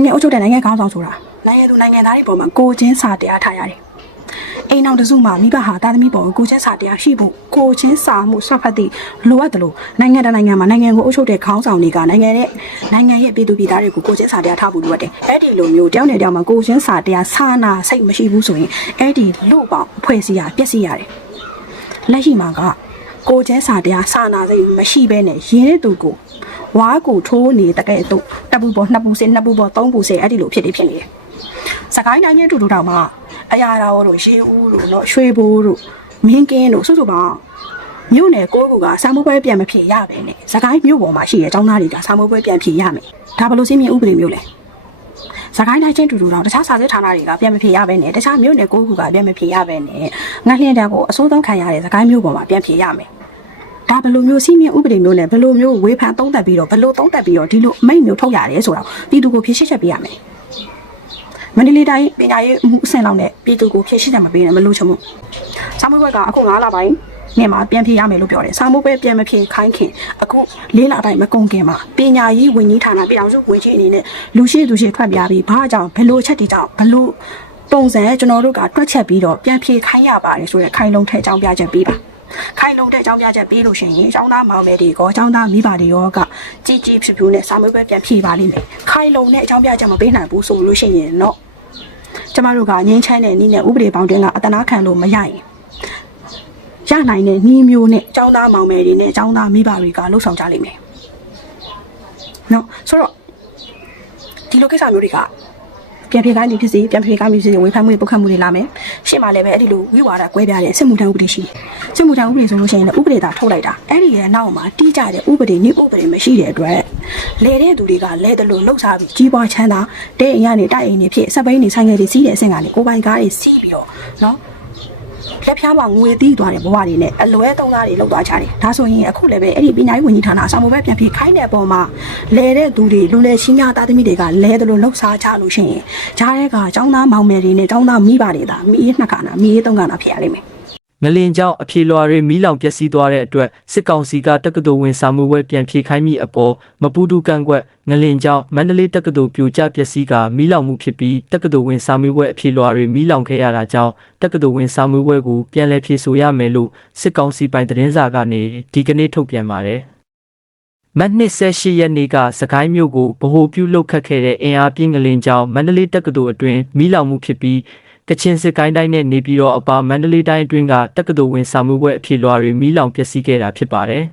နိုင်ငံအုပ်ချုပ်တဲ့နိုင်ငံခေါင်းဆောင်ဆိုတာနိုင်ငံသူနိုင်ငံသားတွေပေါ်မှာကိုချင်းစာတရားထားရတယ်အိမ်အောင်တစုမှာမိဘဟာတာသမီပေါ်ကိုကိုချင်းစာတရားရှိဖို့ကိုချင်းစာမှုဆွတ်ဖက်သည့်လိုအပ်တယ်လို့နိုင်ငံတကာနိုင်ငံမှာနိုင်ငံကိုအုပ်ချုပ်တဲ့ခေါင်းဆောင်တွေကနိုင်ငံရဲ့နိုင်ငံရဲ့ပြည်သူပြည်သားတွေကိုကိုချင်းစာတရားထားဖို့လိုအပ်တယ်အဲ့ဒီလိုမျိုးတယောက်နဲ့တယောက်မှာကိုချင်းစာတရားစာနာစိတ်မရှိဘူးဆိုရင်အဲ့ဒီလူ့ပေါင်းအဖွဲ့အစည်းရပျက်စီးရတယ်လက်ရှိမှာကကိုကျဲစာတရားစာနာစိတ်မရှိဘဲနဲ့ရင်းတဲ့သူကို ဝါကူထိုးနေတဲ့ကဲ့သို့တစ်ပူပေါ်နှစ်ပူစင်နှစ်ပူပေါ်သုံးပူစင်အဲ့ဒီလိုဖြစ်နေဖြစ်နေတယ်။စကိုင်းတိုင်းရဲ့အတူတူတောင်မှအရာတော်တို့ရေဦးတို့နော်ရွှေဘိုးတို့မင်းကင်းတို့စုစုပေါင်းမြို့နယ်ကိုကူကစာမိုးပွဲပြန်မဖြစ်ရပဲနဲ့စကိုင်းမြို့ပေါ်မှာရှိတဲ့ចောင်းသားတွေကစာမိုးပွဲပြန်ဖြစ်ရမယ်။ဒါဘယ်လိုစင်းမြင့်ဥပဒေမျိုးလဲ။စကိုင်းတိုင်းချင်းတူတူတော့တခြားစာစစ်ဌာနတွေကပြန်မဖြေရပဲနဲ့တခြားမြို့နယ်ကိုခုကပြန်မဖြေရပဲနဲ့ငါလျင်တန်းကိုအစိုးဆုံးခံရတဲ့စကိုင်းမြို့ပေါ်မှာပြန်ဖြေရမယ် ဒါဘယ်လိုမျိုးစီးမြင့်ဥပဒေမျိုးနဲ့ဘယ်လိုမျိုးဝေဖန်သုံးသပ်ပြီးတော့ဘယ်လိုသုံးသပ်ပြီးတော့ဒီလိုအမိန့်မျိုးထုတ်ရတယ်ဆိုတော့ပြည်သူကိုဖြေရှင်းချက်ပေးရမယ်မန္တလေးတိုင်းပညာရေးအမှုအဆင့်လောက်နဲ့ပြည်သူကိုဖြေရှင်းချက်မပေးနဲ့မလို့ချင်ဘူးစာမွေးဘက်ကအခု9လပိုင်းနေ့မှာပြန်ဖြေရမယ်လို့ပြောတယ်စာမွေးဘက်ပြန်မဖြေခိုင်းခင်အခု၄လတိုင်းမကုန်ခင်မှာပညာရေးဝန်ကြီးဌာနပြည်အောင်စုဝန်ကြီးအနေနဲ့လူရှိသူရှိထွက်ပြပြီးဘာကြောင့်ဘယ်လိုအချက်တွေကြောင့်ဘယ်လိုပုံစံကျွန်တော်တို့ကတွက်ချက်ပြီးတော့ပြန်ဖြေခိုင်းရပါတယ်ဆိုတဲ့ခိုင်လုံထဲအကြောင်းပြချက်ပေးပါ ခိုင်လုံတဲ့အကြောင်းပြချက်ပေးလို့ရှိရင်အကြောင်းသားမောင်မယ်တွေရောအကြောင်းသားမိဘတွေရောကជីជីဖြူဖြူနဲ့စာမေးပွဲပြန်ဖြေပါလိမ့်မယ်ခိုင်လုံတဲ့အကြောင်းပြချက်မပေးနိုင်ဘူးဆိုလို့ရှိရင်တော့ကျမတို့ကငင်းချမ်းတဲ့နည်းနဲ့ဥပဒေပေါင်းတွင်းကအတနာခံလို့မရရင်ရနိုင်တဲ့နှီးမျိုးနဲ့အကြောင်းသားမောင်မယ်တွေနဲ့အကြောင်းသားမိဘတွေကလှုပ်ဆောင်ကြလိမ့်မယ်နော်ဆိုတော့ဒီလိုကိစ္စမျိုးတွေက ပြန်ပြေးကိုင်းနေဖြစ်စီပြန်ပြေးကိုင်းနေဖြစ်စီဝေဖန်မှုတွေပုတ်ခတ်မှုတွေလာမယ်။ရှေ့မှာလည်းပဲအဲ့ဒီလိုဝိဝါဒကွဲပြားတဲ့စစ်မှုထမ်းဥပဒေရှိတယ်။စစ်မှုထမ်းဥပဒေဆိုလို့ရှိရင်လည်းဥပဒေသာထုတ်လိုက်တာအဲ့ဒီရဲ့နောက်မှာတိကျတဲ့ဥပဒေနည်းဥပဒေမရှိတဲ့အတွက်လဲတဲ့သူတွေကလဲတယ်လို့လှုပ်ရှားပြီးကြီးပွားချမ်းသာတဲ့အိမ်ကနေတိုက်အိမ်တွေဖြစ်စက်ပိန်းတွေဆိုင်ငယ်တွေစီးတဲ့အဆင့်ကနေကိုယ်ပိုင်ကားတွေစီးပြီးတော့နော် လက်ဖျားမှာငွေတီးသွားတဲ့ဘဝတွေနဲ့အလွဲသုံးသားတွေလောက်သွားကြတယ်။ဒါဆိုရင်အခုလည်းပဲအဲ့ဒီပညာရေးဝန်ကြီးဌာနအဆောင်ဘက်ပြန်ပြေးခိုင်းတဲ့အပေါ်မှာလဲတဲ့သူတွေလူလဲချင်းများသားသမီးတွေကလဲတယ်လို့လှုပ်ရှားကြလို့ရှိရင်ဂျားတဲ့ကចောင်းသားမောင်မယ်တွေနဲ့ចောင်းသားမိဘတွေဒါမိရေးနှစ်ခါနာမိရေးသုံးခါနာဖြစ်ရလိမ့်မယ် ငလင်ကြောင့်အဖြေလွှာတွေမီးလောင်ပျက်စီးသွားတဲ့အတွက်စစ်ကောင်စီကတက္ကသိုလ်ဝင်စာမှုဝဲပြန်ဖြေခိုင်းမိအပေါ်မပူတူကန့်ကွက်ငလင်ကြောင့်မန္တလေးတက္ကသိုလ်ပြိုကျပျက်စီးကမီးလောင်မှုဖြစ်ပြီးတက္ကသိုလ်ဝင်စာမှုဝဲအဖြေလွှာတွေမီးလောင်ခဲ့ရတာကြောင့်တက္ကသိုလ်ဝင်စာမှုဝဲကိုပြန်လည်ဖြေဆိုရမယ်လို့စစ်ကောင်စီပိုင်သတင်းစာကနေဒီကနေ့ထုတ်ပြန်ပါတယ်မတ်နှစ်18ရက်နေ့ကစကိုင်းမြို့ကိုဗဟိုပြုလုပ်ခတ်ခဲ့တဲ့အင်အားပြင်းငလင်ကြောင့်မန္တလေးတက္ကသိုလ်အတွင်းမီးလောင်မှုဖြစ်ပြီး ကချင်စစ်ကိုင်းတိုင်းနဲ့နေပြည်တော်အပါမန္တလေးတိုင်းအတွင်းကတက္ကသိုလ်ဝင်စာမှုပွဲအဖြစ်လွှာတွေမီးလောင်ပျက်စီးခဲ့တာဖြစ်ပါတယ်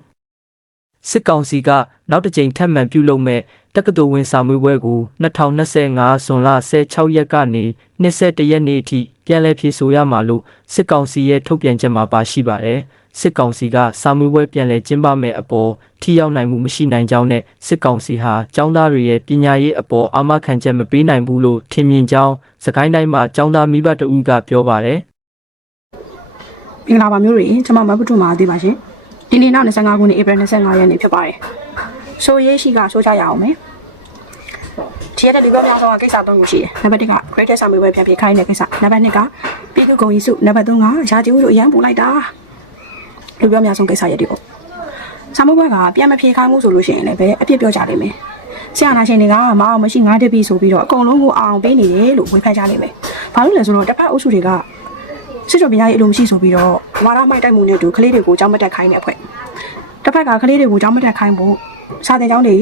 ။စစ်ကောင်စီကနောက်တစ်ကြိမ်ထပ်မံပြုလုပ်မဲ့တက္ကသိုလ်ဝင်စာမှုပွဲကို2025ဇွန်လ16ရက်ကနေ21ရက်နေ့အထိပြန်လည်ဖြေဆိုရမှာလို့စစ်ကောင်စီရဲ့ထုတ်ပြန်ချက်မှာပါရှိပါတယ်။ စစ်ကောင်စီကစာမှုပွဲပြန်လည်ကျင်းပမဲ့အပေါ်ထိရောက်နိုင်မှုမရှိနိုင်ကြောင်းနဲ့စစ်ကောင်စီဟာចောင်းသားတွေရဲ့ပညာရေးအပေါ်အာမခံချက်မပေးနိုင်ဘူးလို့ထင်မြင်ကြောင်းစကိုင်းတိုင်းမှာចောင်းသားမိဘတဦးကပြောပါတယ်။မင်္ဂလာပါမျိုးတွေကျွန်မမဘုထုမှာသေးပါရှင်။ဒီနေ့နောက်25ခုနှစ်ဧပြီ25ရက်နေ့ဖြစ်ပါတယ်။ဆိုရေးရှိကဆိုကြရအောင်မယ်။ဒီရက်တဲ့လူပြောများဆုံးကကိစ္စသုံးခုရှိတယ်။နံပါတ်1က Great ဆာမီဝဲပြန်ပြေးခိုင်းတဲ့ကိစ္စ။နံပါတ်2ကပြည်သူ့ဂုံကြီးစု။နံပါတ်3ကရာတီဦးတို့အရန်ပူလိုက်တာ။ လူပြောများဆုံးကိစ္စရက်တွေပေါ့။ဆာမီဝဲကပြန်မပြေးခိုင်းမှုဆိုလို့ရှိရင်လည်းပဲအပြစ်ပြောကြလိမ့်မယ်။ဆရာနာရှင်တွေကမအောင်မရှိငါးတပီဆိုပြီးတော့အကုန်လုံးကိုအောင်ပေးနေတယ်လို့ဝေဖန်ကြလိမ့်မယ်။ဘာလို့လဲဆိုတော့တစ်ဖက်အုပ်စုတွေကစစ်တော်ပညာရေးအလိုမရှိဆိုပြီးတော့ဝါရမိုက်တိုက်မှုနဲ့တူကလေးတွေကိုကြောင်းမတက်ခိုင်းတဲ့အဖွဲ့တစ်ဖက်ကကလေးတွေကိုကြောင်းမတက်ခိုင်းဖို့စာတင်ကျောင်းတွေ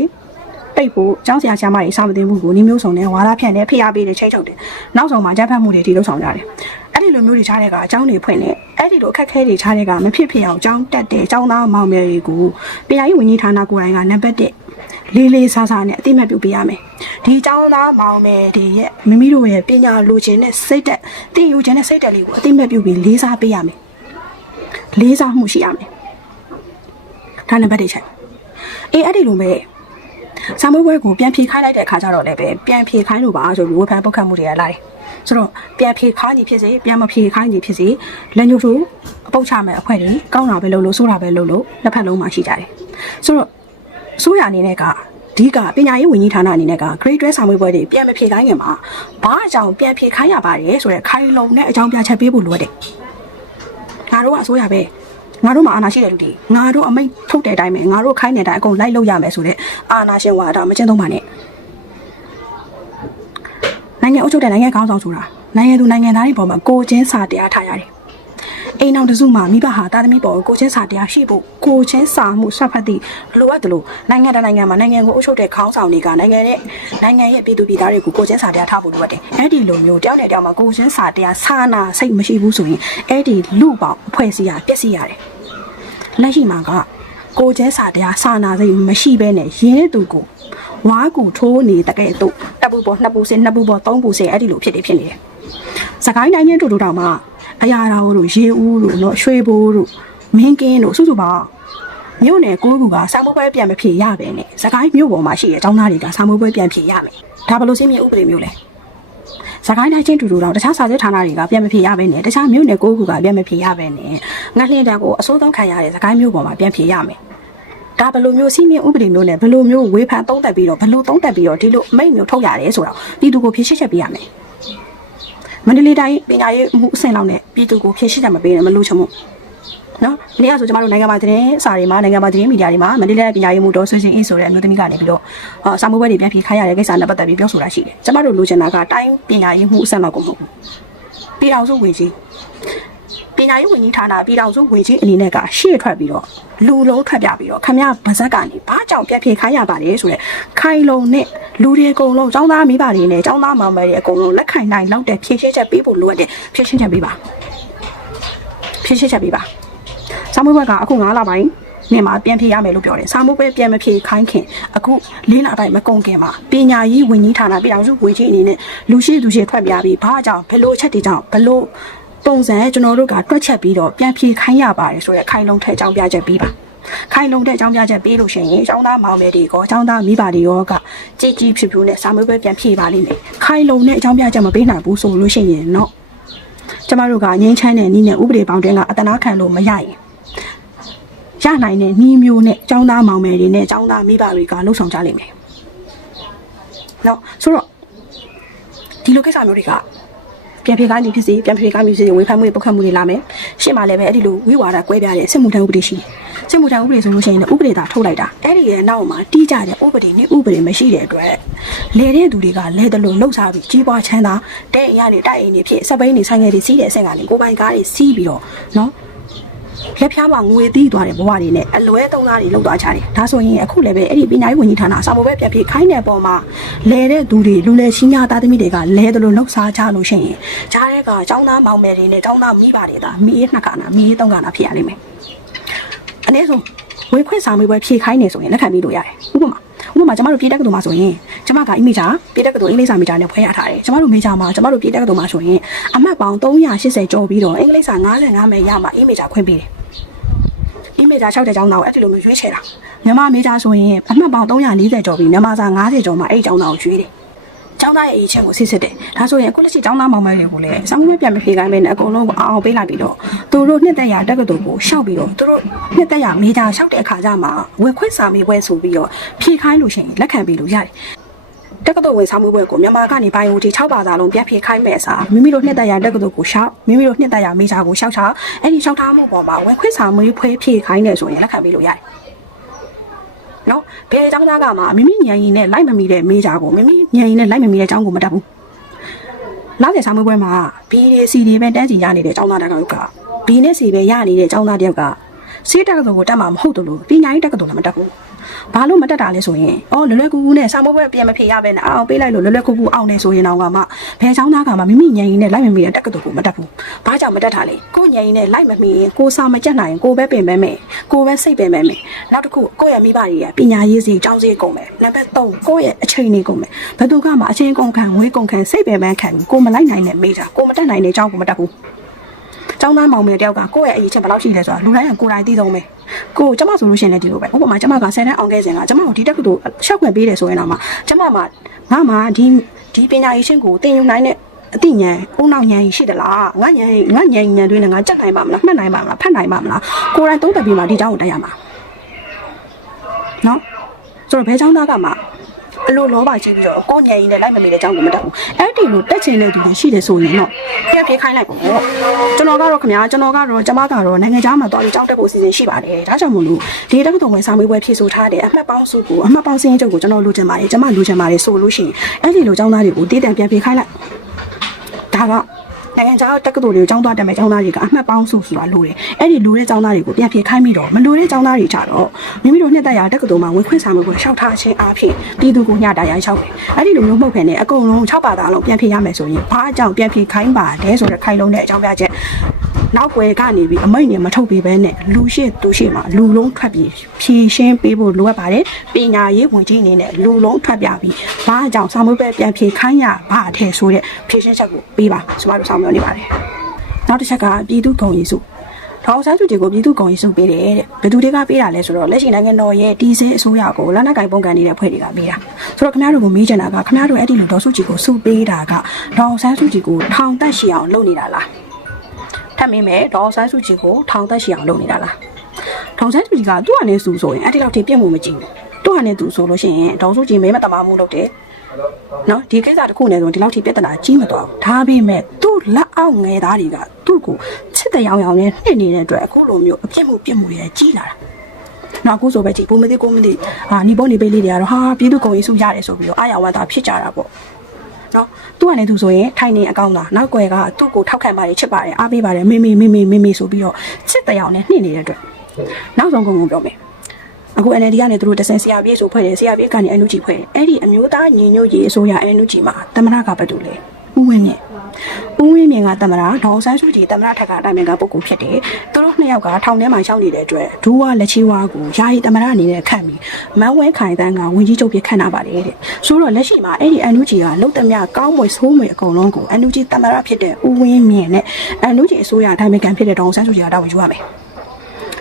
ပိတ်ဖို့ကျောင်းဆရာဆရာမတွေစာမတင်မှုကိုနှီးမျိုးစုံနဲ့ဝါရဖြန့်နဲ့ဖိအားပေးတဲ့ချိန်ချုပ်တယ်နောက်ဆုံးမှာကြက်ဖက်မှုတွေဒီလိုဆောင်ကြတယ်အဲ့ဒီလိုမျိုးတွေချားတဲ့ကအကျောင်းတွေဖွင့်နေ အဲ့ဒီလိုအခက်အခဲတွေထားတဲ့ကမဖြစ်ဖြစ်အောင်ចောင်းတက်တယ်ចောင်းသားမောင်မယ်တွေကိုပညာရေးဝန်ကြီးဌာနကိုယ်တိုင်ကနံပါတ်1လေးလေးစားစားနဲ့အတိမတ်ပြုပေးရမယ်ဒီចောင်းသားမောင်မယ်တွေရဲ့မိမိတို့ရဲ့ပညာလိုချင်တဲ့စိတ်တက်တင်ယူချင်တဲ့စိတ်တက်လေးကိုအတိမတ်ပြုပြီးလေးစားပေးရမယ်လေးစားမှုရှိရမယ်ဒါနံပါတ်1ချက်အေးအဲ့ဒီလိုပဲစာမွေးပွဲကိုပြန်ဖြေခိုင်းလိုက်တဲ့အခါကျတော့လည်းပဲပြန်ဖြေခိုင်းလို့ပါဆိုပြီးဝေဖန်ပုတ်ခတ်မှုတွေကလာတယ် ဆိုတော့ပြန်ဖြေခိုင်းနေဖြစ်စေပြန်မဖြေခိုင်းနေဖြစ်စေလက်ညှိုးထိုးအပုတ်ချမဲ့အဖွဲ့တွေကောင်းတာပဲလုပ်လို့ဆိုးတာပဲလုပ်လို့လက်ဖက်လုံးမှရှိကြတယ်ဆိုတော့အစိုးရအနေနဲ့ကဒီကပညာရေးဝန်ကြီးဌာနအနေနဲ့က grade 12ဆောင်ရွက်ပွဲတွေပြန်မဖြေခိုင်းခင်မှာဘာအကြောင်းပြန်ဖြေခိုင်းရပါတယ်ဆိုတော့ခိုင်လုံနဲ့အကြောင်းပြချက်ပေးဖို့လိုတယ်။ငါတို့ကအစိုးရပဲငါတို့မှာအာဏာရှိတဲ့လူတွေငါတို့အမိန့်ထုတ်တဲ့အတိုင်းပဲငါတို့ခိုင်းတဲ့အတိုင်းအကုန်လိုက်လုပ်ရမယ်ဆိုတဲ့အာဏာရှင်ဝါဒမကျင့်သုံးပါနဲ့ နိုင်ငံအုပ်ချုပ်တဲ့နိုင်ငံခေါင်းဆောင်ဆိုတာနိုင်ငံသူနိုင်ငံသားတွေပေါ်မှာကိုချင်းစာတရားထားရတယ်အိမ်အောင်တစုမှာမိဘဟာတာသမီပေါ်ကိုကိုချင်းစာတရားရှိဖို့ကိုချင်းစာမှုဆွတ်ဖက်သည့်လိုအပ်တယ်လို့နိုင်ငံတကာနိုင်ငံမှာနိုင်ငံကိုအုပ်ချုပ်တဲ့ခေါင်းဆောင်တွေကနိုင်ငံရဲ့နိုင်ငံရဲ့ပြည်သူပြည်သားတွေကိုကိုချင်းစာတရားထားဖို့လိုအပ်တယ်အဲ့ဒီလိုမျိုးတယောက်နဲ့တယောက်မှာကိုချင်းစာတရားစာနာစိတ်မရှိဘူးဆိုရင်အဲ့ဒီလူပေါင်းအဖွဲ့အစည်းဟာပျက်စီးရတယ်လက်ရှိမှာကကိုချင်းစာတရားစာနာစိတ်မရှိဘဲနဲ့ရင်းတဲ့သူကို ဝါကူထိုးနေတကယ်တော့တပ်ပူပေါ်နှစ်ပူစင်နှစ်ပူပေါ်သုံးပူစင်အဲ့ဒီလိုဖြစ်နေဖြစ်နေတယ်စကိုင်းတိုင်းချင်းတူတူတောင်မှအရာတော်တို့ရေဦးတို့နော်ရွှေဘိုးတို့မင်းကင်းတို့စုစုပေါင်းမြို့နယ်ကိုကူကစာမိုးပွဲပြန်မဖြေရပဲနဲ့စကိုင်းမြို့ပေါ်မှာရှိတဲ့အကြောင်းသားတွေကစာမိုးပွဲပြန်ဖြေရမယ်ဒါဘလို့စင်းမြေဥပဒေမျိုးလဲစကိုင်းတိုင်းချင်းတူတူတော့တခြားစာစစ်ဌာနတွေကပြန်မဖြေရပဲနဲ့တခြားမြို့နယ်ကိုကူကပြန်မဖြေရပဲနဲ့ငှက်လင်းတန်းကိုအစိုးဆုံးခံရတဲ့စကိုင်းမြို့ပေါ်မှာပြန်ဖြေရမယ် ဒါဘယ်လိုမျိုးစီးမြင့်ဥပဒေမျိုးနဲ့ဘယ်လိုမျိုးဝေဖန်သုံးသပ်ပြီးတော့ဘယ်လိုသုံးသပ်ပြီးတော့ဒီလိုအမိတ်မျိုးထုတ်ရတယ်ဆိုတော့ပြည်သူကိုဖြည့်ရှင်းချက်ပေးရမယ်မန္တလေးတိုင်းပညာရေးမှုအဆင့်လောက်နဲ့ပြည်သူကိုဖြည့်ရှင်းချက်မပေးနဲ့မလို့ချင်ဘူးနော်ဒီနေ့ကဆိုကျမတို့နိုင်ငံမှာသတင်းစာတွေမှာနိုင်ငံမှာသတင်းမီဒီယာတွေမှာမန္တလေးတိုင်းပညာရေးမှုတော်ဆွေးရှင်အင်းဆိုတဲ့အမျိုးသမီးကနေပြီးတော့အာစာမိုးပွဲတွေပြန်ဖြေခိုင်းရတဲ့ကိစ္စနဲ့ပတ်သက်ပြီးပြောဆိုတာရှိတယ်ကျမတို့လိုချင်တာကတိုင်းပညာရေးမှုအဆင့်လောက်ကိုမဟုတ်ဘူးပြည်တော်စုဝင်ကြီး ပညာရေးဝန်ကြီးဌာနပြည်ထောင်စုဝန်ကြီးအနေနဲ့ကရှေ့ထွက်ပြီးတော့လူလုံးထွက်ပြပြီးတော့ခမရဗဇက်ကနေဘာကြောင့်ပြက်ပြေခိုင်းရပါလဲဆိုတော့ခိုင်လုံနဲ့လူတွေအကုန်လုံးចောင်းသားမိဘတွေနဲ့ចောင်းသားမောင်မယ်တွေအကုန်လုံးလက်ခံနိုင်လောက်တဲ့ဖြည့်ရှင်းချက်ပေးဖို့လိုအပ်တယ်ဖြည့်ရှင်းချက်ပေးပါဖြည့်ရှင်းချက်ပေးပါစာမွေးဘက်ကအခု9လပိုင်းနေမှာပြန်ဖြေရမယ်လို့ပြောတယ်။စာမိုးပွဲပြန်မဖြေခိုင်းခင်အခုလေးလပိုင်းမကုန်ခင်မှာပညာရေးဝန်ကြီးဌာနပြည်ထောင်စုဝန်ကြီးအနေနဲ့လူရှိသူရှိထွက်ပြပြီးဘာကြောင့်ဘယ်လိုအချက်တွေကြောင့်ဘယ်လို ပုံစံကျွန်တော်တို့ကတွက်ချက်ပြီးတော့ပြန်ဖြေခိုင်းရပါတယ်ဆိုရက်ခိုင်လုံထဲအကြောင်းပြချက်ပြီးပါခိုင်လုံတဲ့အကြောင်းပြချက်ပြီးလို့ရှိရင်အကြောင်းသားမောင်မယ်တွေကအကြောင်းသားမိဘတွေရောကကြည်ကြည်ဖြူဖြူနဲ့စာမေးပွဲပြန်ဖြေပါလိမ့်မယ်ခိုင်လုံတဲ့အကြောင်းပြချက်မပေးနိုင်ဘူးဆိုလို့ရှိရင်တော့ကျမတို့ကငင်းချမ်းတဲ့နီးနဲ့ဥပဒေပေါင်းတင်းကအတနာခံလို့မရရင်ရနိုင်တဲ့နီးမျိုးနဲ့အကြောင်းသားမောင်မယ်တွေနဲ့အကြောင်းသားမိဘတွေကလှုပ်ဆောင်ကြလိမ့်မယ်နော်ဆိုတော့ဒီလိုကိစ္စမျိုးတွေက ပြန်ဖြေခိုင်းနေဖြစ်စီပြန်ဖြေခိုင်းနေဖြစ်စီဝေဖန်မှုတွေပုတ်ခတ်မှုတွေလာမယ်ရှင်းမှာလည်းပဲအဲ့ဒီလိုဝိဝါဒကွဲပြားတဲ့စစ်မှုထမ်းဥပဒေရှိတယ်စစ်မှုထမ်းဥပဒေဆိုလို့ရှိရင်လည်းဥပဒေသာထုတ်လိုက်တာအဲ့ဒီရဲ့နောက်မှာတီးကြတဲ့ဥပဒေနဲ့ဥပဒေမရှိတဲ့အတွက်လဲတဲ့သူတွေကလဲတယ်လို့လှုပ်ရှားပြီးကြီးပွားချမ်းသာတဲ့အိမ်ကနေတိုက်အိမ်တွေဖြစ်စက်ပိန်းတွေဆိုင်ငယ်တွေစီးတဲ့အဆင့်ကနေကိုယ်ပိုင်ကားတွေစီးပြီးတော့နော် လက်ဖျားမှာငွေတီးသွားတဲ့ဘဝတွေနဲ့အလွဲသုံးသားတွေလောက်သွားကြတယ်ဒါဆိုရင်အခုလည်းပဲအဲ့ဒီပညာရေးဝန်ကြီးဌာနစာမိုးပဲပြန်ပြေခိုင်းတဲ့ပုံမှာလဲတဲ့သူတွေလူလဲချင်းများသားသမီးတွေကလဲတယ်လို့လှုပ်ရှားကြလို့ရှိရင်ကြားတဲ့ကចောင်းသားမောင်မယ်တွေနဲ့ចောင်းသားမိဘတွေဒါမိရေးနှစ်ကနာမိရေးသုံးကနာဖြစ်ရလိမ့်မယ်အနည်းဆုံးဝေခွင့်စာမေးပွဲဖြေခိုင်းနေဆိုရင်လက်ခံပြီးလို့ရတယ်ဥပမာဥပမာကျမတို့ပြည်တက္ကသိုလ်မှာဆိုရင်ကျမကအီမေဂျာပြည်တက္ကသိုလ်အင်္ဂလိပ်စာမေဂျာနဲ့ဖွဲ့ရထားတယ်ကျမတို့မေဂျာမှာကျမတို့ပြည်တက္ကသိုလ်မှာဆိုရင်အမှတ်ပေါင်း380ကျော်ပြီးတော့အင်္ဂလိပ်စာ55မဲရမှာအီမေဂျာခွင့်ပေးတယ် အီမေဂျာ6တဲ့ကျောင်းသားကိုအဲ့ဒီလိုမျိုးရွေးချယ်တာမြန်မာမေဂျာဆိုရင်အမှတ်ပေါင်း340ကျော်ပြီးမြန်မာစာ90ကျော်မှအဲ့ဒီကျောင်းသားကိုရွေးတယ်ကျောင်းသားရဲ့အရေးချင်းကိုစစ်စစ်တယ်ဒါဆိုရင်အခုလက်ရှိကျောင်းသားမောင်မယ်တွေကိုလည်းစောင်းမဲပြန်မဖြေခိုင်းမဲနဲ့အကုန်လုံးကိုအောင်အောင်ပေးလိုက်ပြီးတော့သူတို့နှစ်သက်ရတက္ကသိုလ်ကိုရှောက်ပြီးတော့သူတို့နှစ်သက်ရမေဂျာရှောက်တဲ့အခါကျမှဝင်ခွင့်စာမေးပွဲဆိုပြီးတော့ဖြေခိုင်းလို့ရှိရင်လက်ခံပြီးလို့ရတယ် တက္ကသိုလ်ဝင်ဆောင်မှုပွဲကိုမြန်မာကနေဘိုင်ယိုတီ6ပါးစာလုံးပြန်ဖြေခိုင်းမဲ့အစားမိမိတို့နှစ်သက်ရတက္ကသိုလ်ကိုရှောက်မိမိတို့နှစ်သက်ရမေဂျာကိုရှောက်ချအဲ့ဒီရှောက်ထားမှုပေါ်မှာဝင်ခွင့်စာမေးပွဲဖြေခိုင်းနေဆိုရင်လက်ခံပြီးလို့ရတယ်နော်ဘယ်အကြောင်းသားကမှမိမိညံရင်နဲ့လိုက်မမီတဲ့မေးကြကိုမိမိညံရင်နဲ့လိုက်မမီတဲ့အကြောင်းကိုမတတ်ဘူးလောက်တဲ့စာမွေးပွဲမှာ B တွေ C တွေပဲတန်းစီရနေတဲ့အကြောင်းသားတယောက်က B နဲ့ C ပဲရနေတဲ့အကြောင်းသားတယောက်ကစေးတက္ကသိုလ်ကိုတက်မှာမဟုတ်ဘူးလို့ပညာရေးတက္ကသိုလ်လည်းမတက်ဘူး ဘာလို့မတက်တာလဲဆိုရင်အော်လွယ်လွယ်ကူကူနဲ့စာမွေးပွဲပြန်မဖြေရပဲနဲ့အောင်ပေးလိုက်လို့လွယ်လွယ်ကူကူအောင်နေဆိုရင်တော့ကမှဘယ်အကြောင်းသားကမှမိမိညံရင်နဲ့လိုက်မမီတဲ့တက္ကသိုလ်ကိုမတက်ဘူးဘာကြောင့်မတက်တာလဲကိုညံရင်နဲ့လိုက်မမီရင်ကိုစာမကြက်နိုင်ရင်ကိုပဲပင်ပဲမယ်ကိုပဲစိတ်ပင်ပဲမယ်နောက်တစ်ခုကိုယ့်ရဲ့မိဘတွေရဲ့ပညာရေးစီအကြောင်းစီကုန်မယ်နံပါတ်3ကိုယ့်ရဲ့အချိန်တွေကုန်မယ်ဘယ်သူကမှအချိန်ကုန်ခံငွေကုန်ခံစိတ်ပင်ပန်းခံကိုမလိုက်နိုင်တဲ့မေးကြကိုမတက်နိုင်တဲ့အကြောင်းကိုမတက်ဘူး ကျောင်းသားမောင်မယ်တယောက်ကကိုယ့်ရဲ့အရေးချင်းဘယ်လောက်ရှိလဲဆိုတာလူတိုင်းကကိုယ်တိုင်သိဆုံးပဲကိုကျမဆိုလို့ရှိရင်လည်းဒီလိုပဲဥပမာကျမက10တန်းအောင်ခဲ့စဉ်ကကျမကိုဒီတက်ကူတို့ရှောက်ခွင့်ပေးတယ်ဆိုရင်တော့မှကျမမှာငါမှဒီဒီပညာရေးချင်းကိုတင်ယူနိုင်တဲ့အသိဉာဏ်အုံနောက်ဉာဏ်ရှိသလားငါဉာဏ်ငါဉာဏ်ဉာဏ်တွေနဲ့ငါကြက်နိုင်ပါမလားမှတ်နိုင်ပါမလားဖတ်နိုင်ပါမလားကိုယ်တိုင်သုံးသပ်ပြီးမှဒီเจ้าကိုတက်ရမှာနော်ဆိုတော့ဘဲเจ้าသားကမှ အလိုလောပါချင်းပြီးတော့ကိုညံရင်လည်းလိုက်မမေတဲ့အကြောင်းကိုမတတ်ဘူးအဲ့ဒီလိုတက်ချင်တဲ့သူတွေရှိတယ်ဆိုရင်တော့ပြက်ပြေးခိုင်းလိုက်ပါတော့ကျွန်တော်ကတော့ခင်ဗျာကျွန်တော်ကတော့ကျမကတော့နိုင်ငံခြားမှာသွားပြီးကြောင်းတက်ဖို့စီစဉ်ရှိပါတယ်ဒါကြောင့်မို့လို့ဒီတက္ကသိုလ်ဝင်စာမေးပွဲဖြည့်ဆို့ထားတဲ့အမှတ်ပေါင်းစုကိုအမှတ်ပေါင်းစင်းချုပ်ကိုကျွန်တော်လိုချင်ပါတယ်ကျမလိုချင်ပါတယ်ဆိုလို့ရှိရင်အဲ့ဒီလိုကျောင်းသားတွေကိုတည်တံပြန်ပြေးခိုင်းလိုက်ဒါက နိုင်ငံခြားတက္ကသိုလ်တွေကိုကျောင်းသွားတက်မဲ့ကျောင်းသားတွေကအမှတ်ပေါင်းစုဆိုတာလိုတယ်အဲ့ဒီလိုတဲ့ကျောင်းသားတွေကိုပြန်ပြေးခိုင်းပြီးတော့မလိုတဲ့ကျောင်းသားတွေကြတော့မိမိတို့နှစ်သက်ရာတက္ကသိုလ်မှာဝင်ခွင့်စာမေးပွဲလျှောက်ထားခြင်းအပြင်ပြည်သူကိုညှတာရိုက်လျှောက်တယ်အဲ့ဒီလိုမျိုးမှုတ်ဖ ೇನೆ အကုန်လုံး6ပါတာလုံးပြန်ပြေးရမယ်ဆိုရင်ဘာအကြောင်းပြန်ပြေးခိုင်းပါတယ်ဆိုတဲ့ခိုင်လုံးတဲ့အကြောင်းပြချက် နောက်ွယ်ကနေပြီးအမိတ်နဲ့မထုတ်ပေးဘဲနဲ့လူရှိသူရှိမှာလူလုံးထွက်ပြီးဖြည့်ရှင်းပေးဖို့လိုအပ်ပါတယ်ပညာရေးဝင်ကြီးအနေနဲ့လူလုံးထွက်ပြပြီးဘာအကြောင်းစာမေးပွဲပြန်ပြေးခိုင်းရဘာအထည်ဆိုတဲ့ဖြည့်ရှင်းချက်ကိုပေးပါကျမတို့ဆောင်ပြောနေပါတယ်နောက်တစ်ချက်ကပြည်သူ့ဂုဏ်ရည်စုထောင်ဆန်းစုကြည်ကိုပြည်သူ့ဂုဏ်ရည်စုပေးတယ်တဲ့ဘယ်သူတွေကပေးတာလဲဆိုတော့လက်ရှိနိုင်ငံတော်ရဲ့တီးစင်းအစိုးရကိုလက်နက်ကင်ပုံကန်နေတဲ့ဖွဲ့တွေကပေးတာဆိုတော့ခင်ဗျားတို့ကိုမေးချင်တာကခင်ဗျားတို့အဲ့ဒီလိုဒေါ်စုကြည်ကိုစုပေးတာကထောင်ဆန်းစုကြည်ကိုထောင်တက်ရှိအောင်လုပ်နေတာလား ထပ်မင်းမယ်ဒေါ်ဆန်းစုကြည်ကိုထောင်တက်ရှိအောင်လုပ်နေတာလားထောင်ဆန်းစုကြည်ကသူ့အနေနဲ့စုဆိုရင်အဲ့ဒီလောက်ထိပြည့်မှုမကြည့်ဘူးသူ့အနေနဲ့သူဆိုလို့ရှိရင်ဒေါ်စုကြည်မဲမတမာမှုလုပ်တယ်နော်ဒီကိစ္စတစ်ခုနဲ့ဆိုဒီလောက်ထိပြဿနာကြီးမသွားဘူးဒါပေမဲ့သူ့လက်အောက်ငယ်သားတွေကသူ့ကိုချစ်တဲ့ရောင်ရောင်နဲ့နှိမ့်နေတဲ့အတွက်အခုလိုမျိုးအပြစ်မှုပြစ်မှုတွေကြီးလာတာနော်အခုဆိုပဲကြည့်ဘုံမသိကိုမသိဟာညီပေါ်နေပေးလေးတွေကတော့ဟာပြည်သူကုန်ရေးစုရတယ်ဆိုပြီးတော့အာရဝါတာဖြစ်ကြတာပေါ့ နော်သူကလည်းသူဆိုရင်ထိုင်နေအကောင်းသားနောက်ွယ်ကသူ့ကိုထောက်ခံပါတယ်ချစ်ပါတယ်အားပေးပါတယ်မေမေမေမေမေမေဆိုပြီးတော့ချစ်တဲ့ရောင်နဲ့နှိမ့်နေတဲ့အတွက်နောက်ဆုံးကုန်ကုန်ပြောမယ်အခု NLD ကနေသူတို့တဆင်ဆရာပြေးဆိုဖွဲ့တယ်ဆရာပြေးကနေ NUG ဖွဲ့တယ်အဲ့ဒီအမျိုးသားညီညွတ်ရေးအစိုးရ NUG မှာတမနာကဘယ်သူလဲဦးဝင်းမြင့် ဦးဝင်းမြင့်ကတမနာဒေါအောင်ဆန်းစုကြည်တမနာထက်ကအတိုင်းအမြကပုဂ္ဂိုလ်ဖြစ်တယ်သူတို့နှစ်ယောက်ကထောင်ထဲမှာရှောက်နေတဲ့အတွက်ဒူးဝလက်ချီဝါကိုယာယီတမနာအနေနဲ့ခန့်ပြီးမန်းဝဲခိုင်တန်းကဝင်ကြီးချုပ်ပြခန့်တာပါတယ်တဲ့ဆိုတော့လက်ရှိမှာအဲ့ဒီ NUG ကလုတ်တမျှကောင်းမွေဆိုးမွေအကုန်လုံးကို NUG တမနာဖြစ်တဲ့ဦးဝင်းမြင့်နဲ့ NUG အစိုးရအတိုင်းအမြကဖြစ်တဲ့ဒေါအောင်ဆန်းစုကြည်ကတာဝန်ယူရမယ်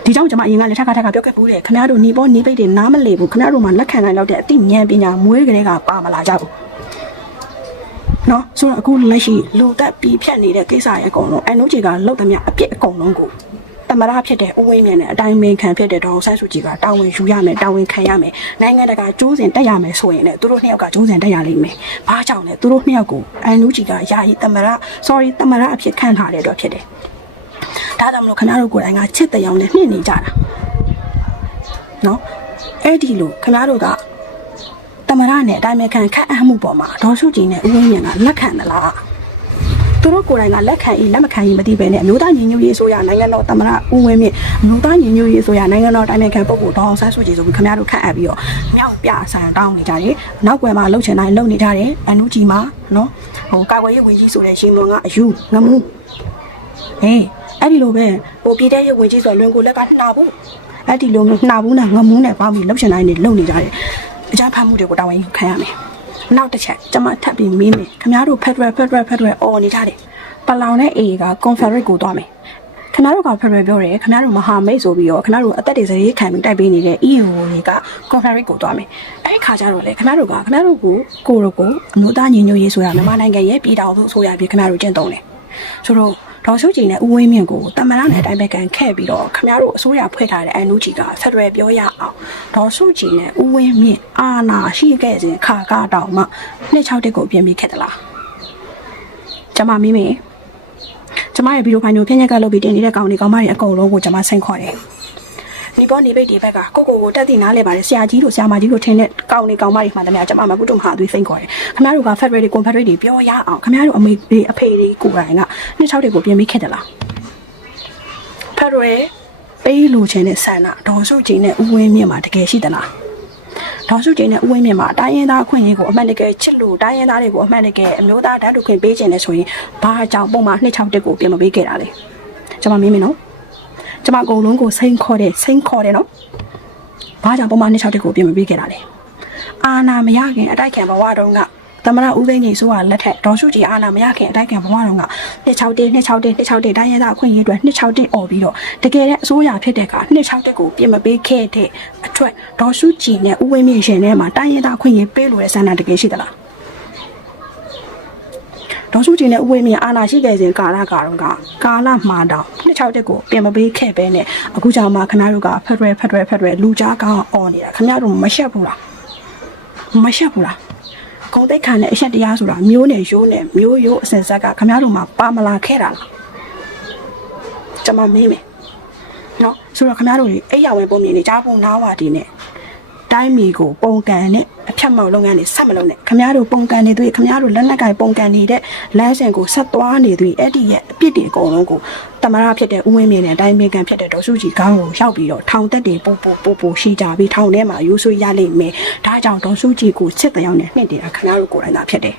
ဒီကြောင့်ကျွန်မအရင်ကလည်းထပ်ခါထပ်ခါပြောခဲ့ဘူးတယ်ခင်ဗျားတို့ညီပေါ်ညီပိတ်တွေနားမလည်ဘူးခင်ဗျားတို့မှလက်ခံနိုင်တော့တဲ့အသိဉာဏ်ပညာမွေးကလေးကပါမလာကြဘူး နော်ဆိုတော့အခုလက်ရှိလူသက်ပြီးဖြတ်နေတဲ့ကိစ္စရဲ့အကုန်လုံးအန်နုကြီးကလောက်သမျှအပြစ်အကုန်လုံးကိုတမရဖြစ်တဲ့ဦးဝင်းမြင့်နဲ့အတိုင်းမင်းခံဖြစ်တဲ့ဒေါအောင်ဆန်းစုကြည်ကတာဝန်ယူရမယ်တာဝန်ခံရမယ်နိုင်ငံတကာကျိုးစင်တက်ရမယ်ဆိုရင်လည်းသူတို့နှစ်ယောက်ကကျိုးစင်တက်ရလိမ့်မယ်ဘာကြောင့်လဲသူတို့နှစ်ယောက်ကိုအန်နုကြီးကယာယီတမရ sorry တမရအဖြစ်ခံထားတဲ့အတွက်ဖြစ်တယ်ဒါကြောင့်မလို့ခင်ဗျားတို့ကိုယ်တိုင်ကချစ်တဲ့ရောင်နဲ့နှိမ့်နေကြတာနော်အဲ့ဒီလိုခင်ဗျားတို့ကတ မရနဲ့အတိုင်းမဲ့ခံခန့်အပ်မှုပေါ်မှာဒေါ်စုကြည်နဲ့ဦးဝင်းမြင့်ကလက်ခံသလားသူတို့ကိုယ်တိုင်ကလက်ခံရင်လက်မခံရင်မသိပဲနဲ့အမျိုးသားညီညွတ်ရေးဆိုရနိုင်ငံတော်တမရဦးဝင်းမြင့်အမျိုးသားညီညွတ်ရေးဆိုရနိုင်ငံတော်တိုင်းနိုင်ငံပုဂ္ဂိုလ်ဒေါအောင်ဆန်းစုကြည်ဆိုပြီးခင်ဗျားတို့ခန့်အပ်ပြီးတော့မြောက်ပြဆန်တောင်းနေကြတယ်နောက်ွယ်မှာလှုပ်ချင်တိုင်းလှုပ်နေကြတယ်အန်နူကြီးမှာနော်ဟိုကာကွယ်ရေးဝန်ကြီးဆိုတဲ့ရှင်မွန်ကအယူငမှုဟေးအဲ့ဒီလိုပဲဟိုပြည်တဲ့ရဲ့ဝင်ကြီးဆိုလွန်ကိုလက်ကနှာဘူးအဲ့ဒီလိုမျိုးနှာဘူးနဲ့ငမူးနဲ့ပေါင်းပြီးလှုပ်ရှင်တိုင်းနေလှုပ်နေကြတယ် အကြမ်းဖတ်မှုတွေကိုတာဝန်ယူခံရမယ်နောက်တစ်ချက်ကျွန်မထပ်ပြီးမင်းမယ်ခင်ဗျားတို့ Federal Federal Federal အော်နေကြတယ်ပလောင်နဲ့ A က Confederate ကိုသွားမယ်ခင်ဗျားတို့က Federal ပြောတယ်ခင်ဗျားတို့မဟာမိတ်ဆိုပြီးတော့ခင်ဗျားတို့အသက်တွေစရေးခံပြီးတိုက်ပေးနေတဲ့ EU တွေက Confederate ကိုသွားမယ်အဲ့ဒီခါကျတော့လေခင်ဗျားတို့ကခင်ဗျားတို့ကိုကိုရိုကိုအမျိုးသားညီညွတ်ရေးဆိုတာမြန်မာနိုင်ငံရဲ့ပြည်တော်စုအစိုးရပြည်ခင်ဗျားတို့ကျင့်သုံးတယ်ဆိုတော့ ဒေါ်စုကြည်နဲ့ဦးဝင်းမြင့်ကိုတမရနဲ့အတိုင်းပဲကန်ခဲ့ပြီးတော့ခမရတို့အစိုးရဖွဲ့ထားတဲ့အန်နူဂျီကဖက်ဒရယ်ပြောရအောင်ဒေါ်စုကြည်နဲ့ဦးဝင်းမြင့်အာနာရှိခဲ့စဉ်ခါကတောင်မှနှစ်6တက်ကိုပြင်ပြီးခဲ့သလားကျမမိမေကျမရဲ့ဗီဒီယိုဖိုင်ကိုဖြည့်ညက်ကလုပ်ပြီးတင်နေတဲ့ကောင်တွေကောင်မတွေအကုန်လုံးကိုကျမဆင့်ခေါ်တယ် ဒီပေါ်နေပိတ်ဒီဘက်ကကိုကိုကိုတက်တည်နားလဲပါတယ်ဆရာကြီးတို့ဆရာမကြီးတို့ထင်းတဲ့ကောင်တွေကောင်မတွေမှတည်းကကျွန်မမကုတုမဟာသွေးစိန်ခေါ်တယ်ခင်ဗျားတို့က Federal တွေ Confederate တွေပြောရအောင်ခင်ဗျားတို့အမေတွေအဖေတွေကိုယ်တိုင်ကနှစ်6တွေကိုပြင်ပြီးခဲ့တယ်လား Federal ပေးလို့ခြင်းနဲ့ဆန္ဒဒေါ်စုချင်းနဲ့ဦးဝင်းမြင့်မှာတကယ်ရှိသလားဒေါ်စုချင်းနဲ့ဦးဝင်းမြင့်မှာတိုင်းရင်းသားအခွင့်အရေးကိုအမှန်တကယ်ချစ်လို့တိုင်းရင်းသားတွေကိုအမှန်တကယ်အမျိုးသားတန်းတူခွင့်ပေးခြင်းနဲ့ဆိုရင်ဘာကြောင့်ပုံမှန်နှစ်6တက်ကိုပြင်မပေးခဲ့တာလဲကျွန်မမင်းမင်းနော် ကျမအကုန်လုံးကိုစိန်ခေါ်တယ်စိန်ခေါ်တယ်နော်။ဘာကြောင့်ပုံမှန်နှစ်ချောက်တက်ကိုပြင်မပေးခဲ့တာလဲ။အာနာမရခင်အတိုက်ခံဘဝတုန်းကသမရဦးသိန်းကြီးဆိုတာလက်ထက်ဒေါ်စုကြည်အာနာမရခင်အတိုက်ခံဘဝတုန်းကနှစ်ချောက်တက်နှစ်ချောက်တက်နှစ်ချောက်တက်တိုင်းရသားအခွင့်အရေးအတွက်နှစ်ချောက်တက်អော်ပြီးတော့တကယ်တဲ့အစိုးရဖြစ်တဲ့ကနှစ်ချောက်တက်ကိုပြင်မပေးခဲ့တဲ့အထွက်ဒေါ်စုကြည်နဲ့ဦးဝင်းမြင့်ရှင်ထဲမှာတိုင်းရသားအခွင့်အရေးပေးလို့တဲ့ဆန္ဒတကယ်ရှိသလား။ ဒေါ်စုကြည်နဲ့ဥဝေးမြင့်အာနာရှိခဲ့စဉ်ကာလကတော့ကကာလမှာတော့နှစ်6တက်ကိုပြင်မပေးခဲ့ပဲနဲ့အခုကြောင့်မှခင်ဗျားတို့ကဖက်ဒရယ်ဖက်ဒရယ်ဖက်ဒရယ်လူကြားကောင်းအော်နေတာခင်ဗျားတို့မရှက်ဘူးလားမရှက်ဘူးလားဂုံတိတ်ခံတဲ့အရှက်တရားဆိုတာမျိုးနဲ့ရိုးနဲ့မျိုးရိုးအစင်ဆက်ကခမရတို့မှာပါမလာခဲ့တာလားကျွန်မမေးမယ်နော်ဆိုတော့ခမရတို့တွေအဲ့ရဝင်ပုံမြင်နေကြားပုံနားဝတီနဲ့တိုင်းမီကိုပုံကန်နဲ့ အဖြတ်မောက်လုပ်ငန်းတွေဆက်မလုပ်နဲ့ခမရတို့ပုံကန်နေသွေးခမရတို့လက်နက်ကင်ပုံကန်နေတဲ့လမ်းစဉ်ကိုဆက်သွားနေသွေးအဲ့ဒီရဲ့အပြစ်တွေအကုန်လုံးကိုတမရဖြစ်တဲ့ဦးဝင်းမြင့်နဲ့အတိုင်းမင်းကန်ဖြစ်တဲ့ဒေါ်စုကြည်ကောင်းကိုရောက်ပြီးတော့ထောင်တက်တွေပို့ပို့ပို့ပို့ရှိကြပြီးထောင်ထဲမှာရိုးဆွေးရလိမ့်မယ်ဒါကြောင့်ဒေါ်စုကြည်ကိုစစ်တယောက်နဲ့နှင့်တယ်ခမရတို့ကိုယ်တိုင်သာဖြစ်တယ်